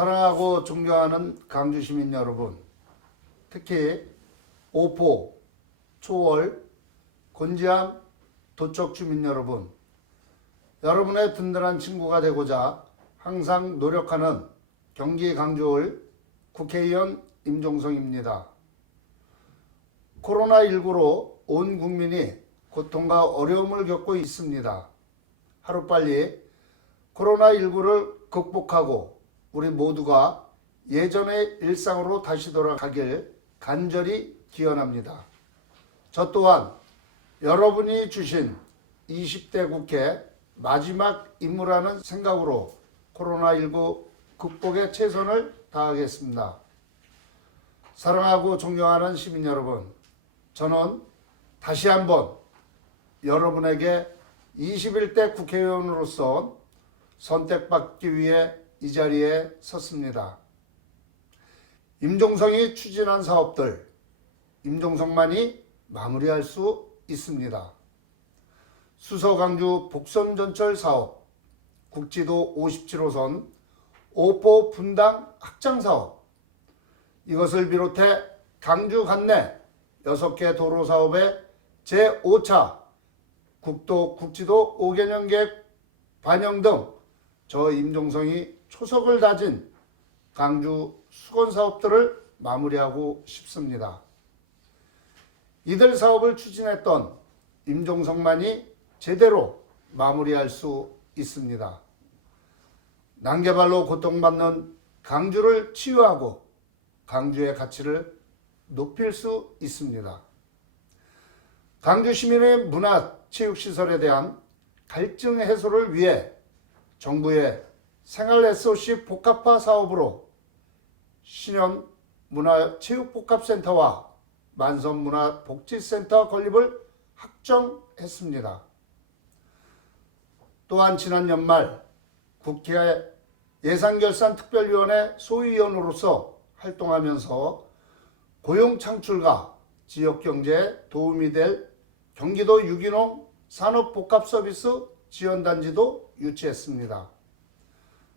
사랑하고 존경하는 강주 시민 여러분, 특히 오포, 초월, 곤지암, 도척 주민 여러분, 여러분의 든든한 친구가 되고자 항상 노력하는 경기 강주을 국회의원 임종성입니다. 코로나19로 온 국민이 고통과 어려움을 겪고 있습니다. 하루빨리 코로나19를 극복하고 우리 모두가 예전의 일상으로 다시 돌아가길 간절히 기원합니다. 저 또한 여러분이 주신 20대 국회 마지막 임무라는 생각으로 코로나19 극복에 최선을 다하겠습니다. 사랑하고 존경하는 시민 여러분, 저는 다시 한번 여러분에게 21대 국회의원으로서 선택받기 위해 이 자리에 섰습니다. 임종성이 추진한 사업들, 임종성만이 마무리할 수 있습니다. 수서강주 복선전철 사업, 국지도 57호선 오포 분당 확장 사업, 이것을 비롯해 강주 관내 6개 도로 사업의 제5차 국도 국지도 5개년 계획 반영 등 저 임종성이 초석을 다진 강주 수건 사업들을 마무리하고 싶습니다. 이들 사업을 추진했던 임종성만이 제대로 마무리할 수 있습니다. 난개발로 고통받는 강주를 치유하고 강주의 가치를 높일 수 있습니다. 강주 시민의 문화 체육시설에 대한 갈증 해소를 위해 정부의 생활 SOC 복합화 사업으로 신현 문화체육복합센터와 만선문화복지센터 건립을 확정했습니다. 또한 지난 연말 국회 예산결산특별위원회 소위원으로서 활동하면서 고용창출과 지역경제에 도움이 될 경기도 유기농 산업복합서비스 지원단지도 유치했습니다.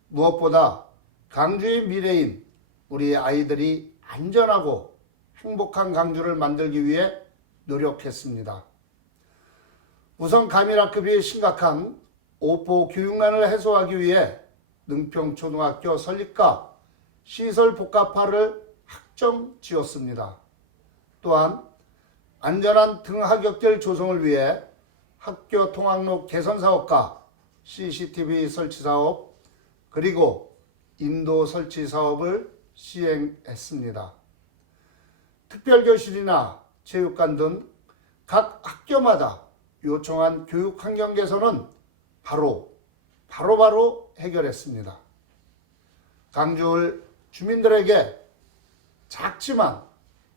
무엇보다 강주의 미래인 우리 아이들이 안전하고 행복한 강주를 만들기 위해 노력했습니다. 우선 가미락급이 심각한 오포 교육난을 해소하기 위해 능평초등학교 설립과 시설 복합화를 확정 지었습니다. 또한 안전한 등하굣길 조성을 위해 학교 통학로 개선 사업과 CCTV 설치 사업, 그리고 인도 설치 사업을 시행했습니다. 특별교실이나 체육관 등 각 학교마다 요청한 교육 환경 개선은 바로 해결했습니다. 강주을 주민들에게 작지만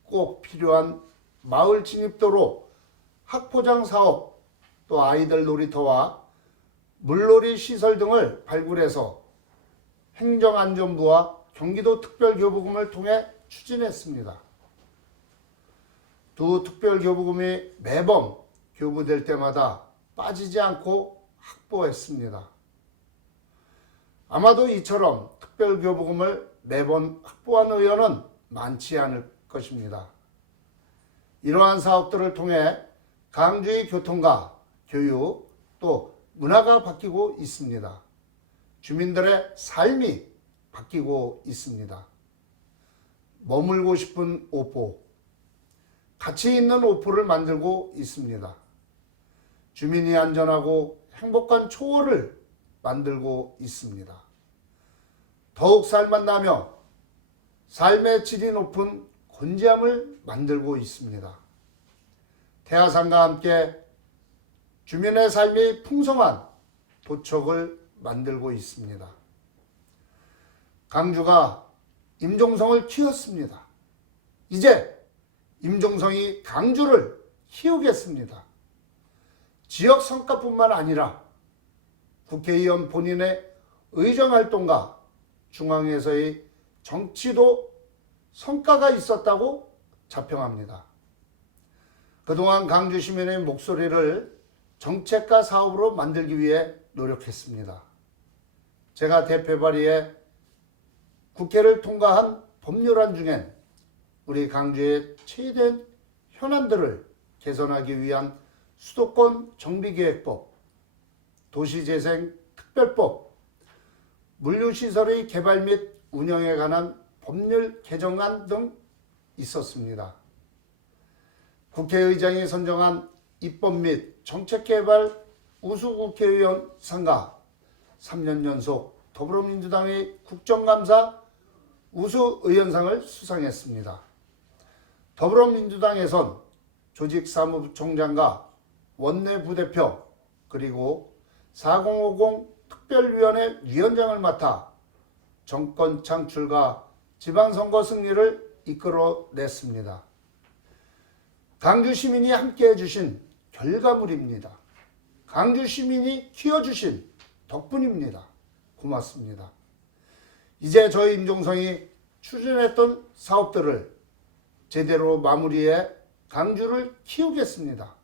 꼭 필요한 마을 진입도로, 학포장 사업, 또 아이들 놀이터와 물놀이 시설 등을 발굴해서 행정안전부와 경기도 특별교부금을 통해 추진했습니다. 두 특별교부금이 매번 교부될 때마다 빠지지 않고 확보했습니다. 아마도 이처럼 특별교부금을 매번 확보한 의원은 많지 않을 것입니다. 이러한 사업들을 통해 강주의 교통과 교육, 또 문화가 바뀌고 있습니다. 주민들의 삶이 바뀌고 있습니다. 머물고 싶은 오포, 가치 있는 오포를 만들고 있습니다. 주민이 안전하고 행복한 초월을 만들고 있습니다. 더욱 살맛나며 삶의 질이 높은 곤지암을 만들고 있습니다. 태화산과 함께 주민의 삶이 풍성한 도척을 만들고 있습니다. 강주가 임종성을 키웠습니다. 이제 임종성이 강주를 키우겠습니다. 지역 성과뿐만 아니라 국회의원 본인의 의정활동과 중앙에서의 정치도 성과가 있었다고 자평합니다. 그동안 강주 시민의 목소리를 정책과 사업으로 만들기 위해 노력했습니다. 제가 대표 발의에 국회를 통과한 법률안 중엔 우리 강주의 최대한 현안들을 개선하기 위한 수도권 정비계획법, 도시재생특별법, 물류시설의 개발 및 운영에 관한 법률 개정안 등 있었습니다. 국회의장이 선정한 입법 및 정책개발 우수국회의원 상과 3년 연속 더불어민주당의 국정감사 우수의원상을 수상했습니다. 더불어민주당에선 조직사무총장과 원내부대표 그리고 4050 특별위원회 위원장을 맡아 정권 창출과 지방선거 승리를 이끌어냈습니다. 강주 시민이 함께해 주신 결과물입니다. 강주 시민이 키워주신 덕분입니다. 고맙습니다. 이제 저희 임종성이 추진했던 사업들을 제대로 마무리해 강주를 키우겠습니다.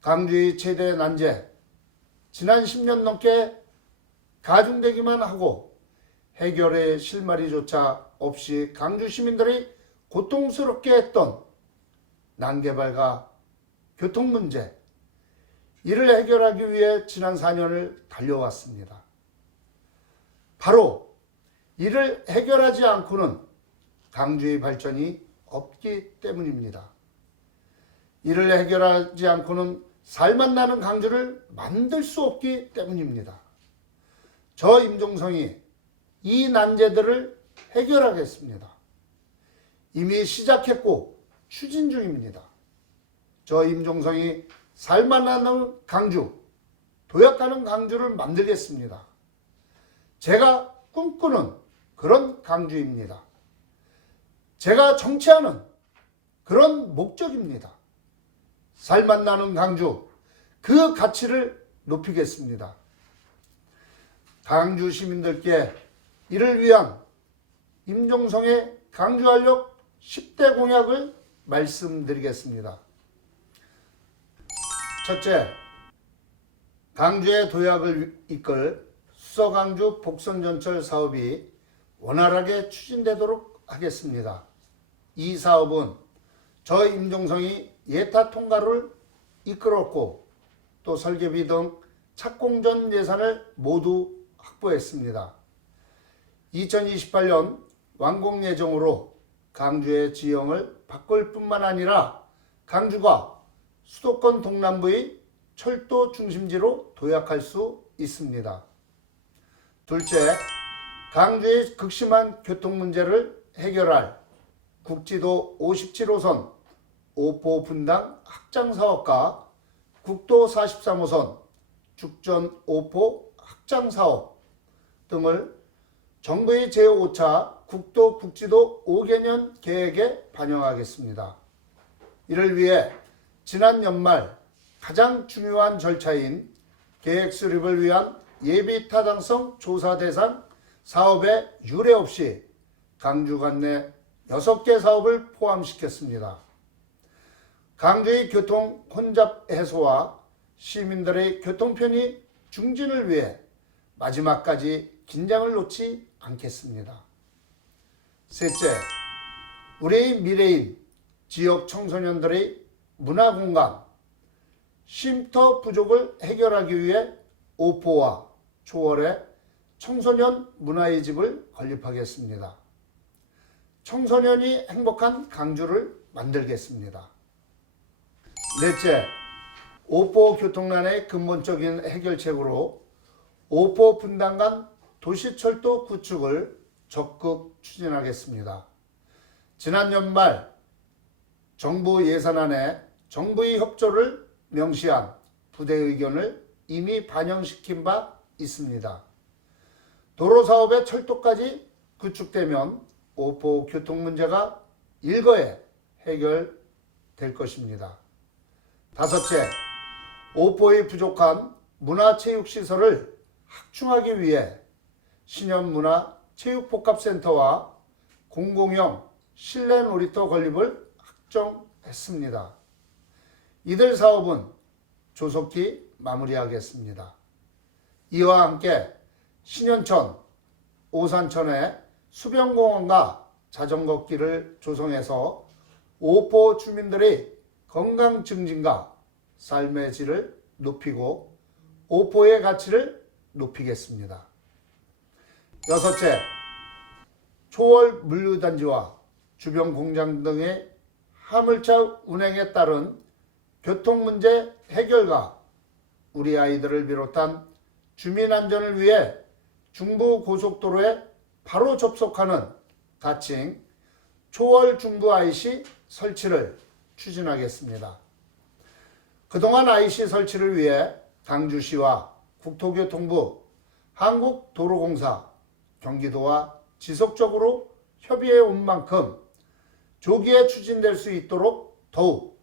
강주의 최대 난제, 지난 10년 넘게 가중되기만 하고 해결의 실마리조차 없이 강주 시민들이 고통스럽게 했던 난개발과 교통문제, 이를 해결하기 위해 지난 4년을 달려왔습니다. 바로 이를 해결하지 않고는 강주의 발전이 없기 때문입니다. 이를 해결하지 않고는 살맛 나는 강주를 만들 수 없기 때문입니다. 저 임종성이 이 난제들을 해결하겠습니다. 이미 시작했고 추진 중입니다. 저 임종성이 살맛 나는 강주, 도약하는 강주를 만들겠습니다. 제가 꿈꾸는 그런 강주입니다. 제가 정치하는 그런 목적입니다. 살맛 나는 강주, 그 가치를 높이겠습니다. 강주 시민들께 이를 위한 임종성의 강주활력 10대 공약을 말씀드리겠습니다. 첫째, 강주의 도약을 이끌 수서강주 복선전철 사업이 원활하게 추진되도록 하겠습니다. 이 사업은 저 임종성이 예타 통과를 이끌었고 또 설계비 등 착공전 예산을 모두 확보했습니다. 2028년 완공 예정으로 강주의 지형을 바꿀 뿐만 아니라 강주가 수도권 동남부의 철도 중심지로 도약할 수 있습니다. 둘째, 강주의 극심한 교통 문제를 해결할 국지도 57호선 오포 분당 확장 사업과 국도 43호선 죽전 오포 확장 사업 등을 정부의 제5차 국도 국지도 5개년 계획에 반영하겠습니다. 이를 위해 지난 연말 가장 중요한 절차인 계획 수립을 위한 예비 타당성 조사 대상 사업에 유례 없이 강주 관내 6개 사업을 포함시켰습니다. 강주의 교통 혼잡 해소와 시민들의 교통 편의 증진을 위해 마지막까지 긴장을 놓지 않겠습니다. 셋째, 우리의 미래인 지역 청소년들의 문화공간, 쉼터 부족을 해결하기 위해 오포와 초월에 청소년 문화의 집을 건립하겠습니다. 청소년이 행복한 강주를 만들겠습니다. 넷째, 오포 교통난의 근본적인 해결책으로 오포 분당 간 도시철도 구축을 적극 추진하겠습니다. 지난 연말 정부 예산안에 정부의 협조를 명시한 부대 의견을 이미 반영시킨 바 있습니다. 도로사업의 철도까지 구축되면 오포 교통 문제가 일거에 해결될 것입니다. 다섯째, 오포의 부족한 문화체육시설을 확충하기 위해 신현문화체육복합센터와 공공형 실내 놀이터 건립을 확정했습니다. 이들 사업은 조속히 마무리하겠습니다. 이와 함께 신현천, 오산천에 수변공원과 자전거길을 조성해서 오포 주민들의 건강 증진과 삶의 질을 높이고 오포의 가치를 높이겠습니다. 여섯째, 초월 물류단지와 주변 공장 등의 화물차 운행에 따른 교통문제 해결과 우리 아이들을 비롯한 주민 안전을 위해 중부고속도로에 바로 접속하는 가칭 초월 중부 IC 설치를 추진하겠습니다. 그동안 IC 설치를 위해 광주시와 국토교통부, 한국도로공사, 경기도와 지속적으로 협의해 온 만큼 조기에 추진될 수 있도록 더욱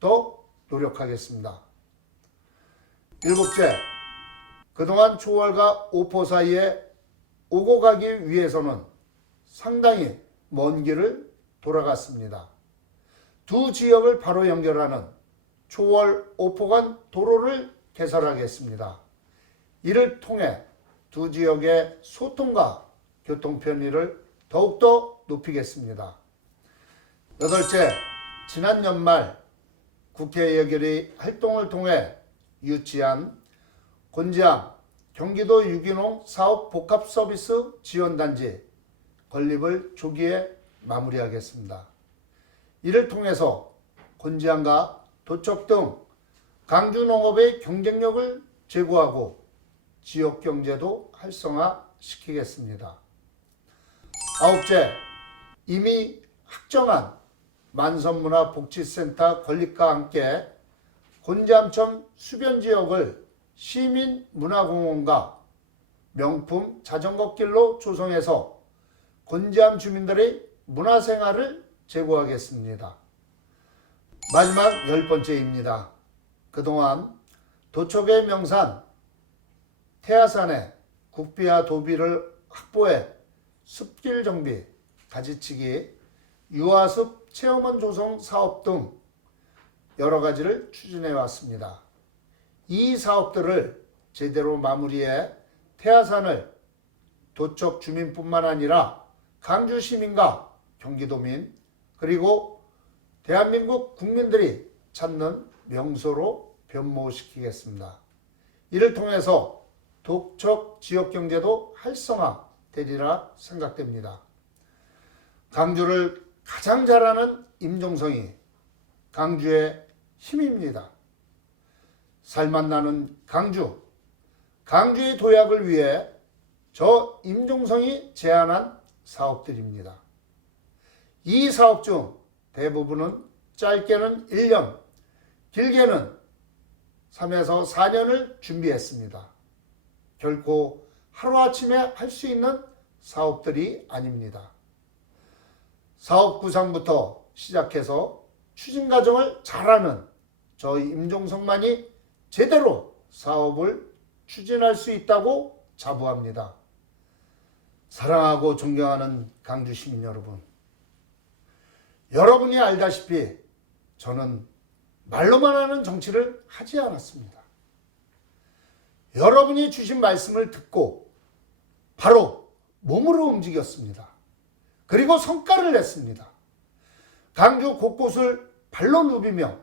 더 노력하겠습니다. 일곱째, 그동안 초월과 오포 사이에 오고 가기 위해서는 상당히 먼 길을 돌아갔습니다. 두 지역을 바로 연결하는 초월 오포 간 도로를 개설하겠습니다. 이를 통해 두 지역의 소통과 교통 편의를 더욱더 높이겠습니다. 여덟째, 지난 연말 국회 예결위 활동을 통해 유치한 곤지암 경기도 유기농 사업 복합 서비스 지원단지 건립을 조기에 마무리하겠습니다. 이를 통해서 곤지암과 도척 등 강주 농업의 경쟁력을 제고하고 지역 경제도 활성화시키겠습니다. 아홉째, 이미 확정한 만선문화복지센터 건립과 함께 곤지암천 수변지역을 시민문화공원과 명품 자전거길로 조성해서 곤지암 주민들의 문화생활을 제고하겠습니다. 마지막 10번째입니다. 그동안 도척의 명산 태화산에 국비와 도비를 확보해 숲길 정비, 가지치기, 유아숲 체험원 조성 사업 등 여러 가지를 추진해 왔습니다. 이 사업들을 제대로 마무리해 태화산을 도척 주민뿐만 아니라 강주 시민과 경기도민 그리고 대한민국 국민들이 찾는 명소로 변모시키겠습니다. 이를 통해서 도척 지역 경제도 활성화되리라 생각됩니다. 강주를 가장 잘하는 임종성이 강주의 힘입니다. 살맛 나는 강주, 강주의 도약을 위해 저 임종성이 제안한 사업들입니다. 이 사업 중 대부분은 짧게는 1년, 길게는 3에서 4년을 준비했습니다. 결코 하루아침에 할 수 있는 사업들이 아닙니다. 사업 구상부터 시작해서 추진 과정을 잘하는 저 임종성만이 제대로 사업을 추진할 수 있다고 자부합니다. 사랑하고 존경하는 강주 시민 여러분, 여러분이 알다시피 저는 말로만 하는 정치를 하지 않았습니다. 여러분이 주신 말씀을 듣고 바로 몸으로 움직였습니다. 그리고 성과를 냈습니다. 강주 곳곳을 발로 누비며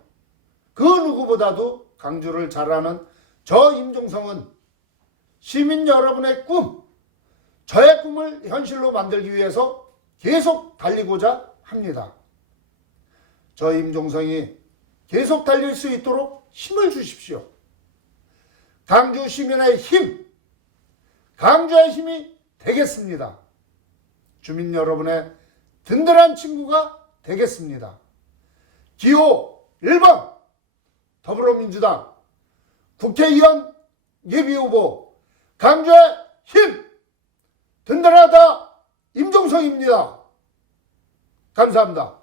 그 누구보다도 강주를 잘하는 저 임종성은 시민 여러분의 꿈, 저의 꿈을 현실로 만들기 위해서 계속 달리고자 합니다. 저 임종성이 계속 달릴 수 있도록 힘을 주십시오. 강주 시민의 힘, 강주의 힘이 되겠습니다. 주민 여러분의 든든한 친구가 되겠습니다. 기호 1번 더불어민주당 국회의원 예비후보 강주의 힘 든든하다 임종성입니다. 감사합니다.